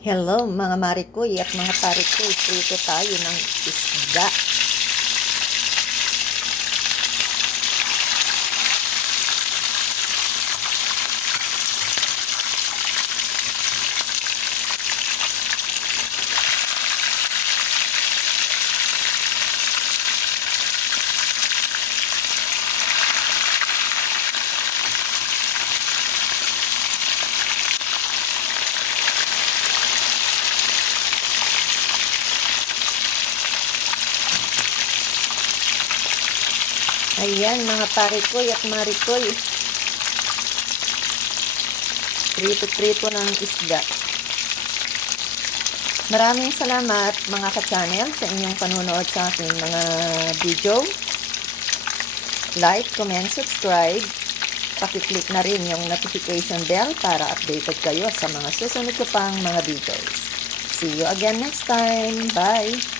Hello mga marikoy at mga parikoy, prito tayo ng isda. Ayan mga parikoy at marikoy, prito-prito ng isda. Maraming salamat mga ka-channel sa inyong panunood sa aking mga video. Like, comment, subscribe. Pakiclick na rin yung notification bell para updated kayo sa mga susunod ko pang mga videos. See you again next time. Bye!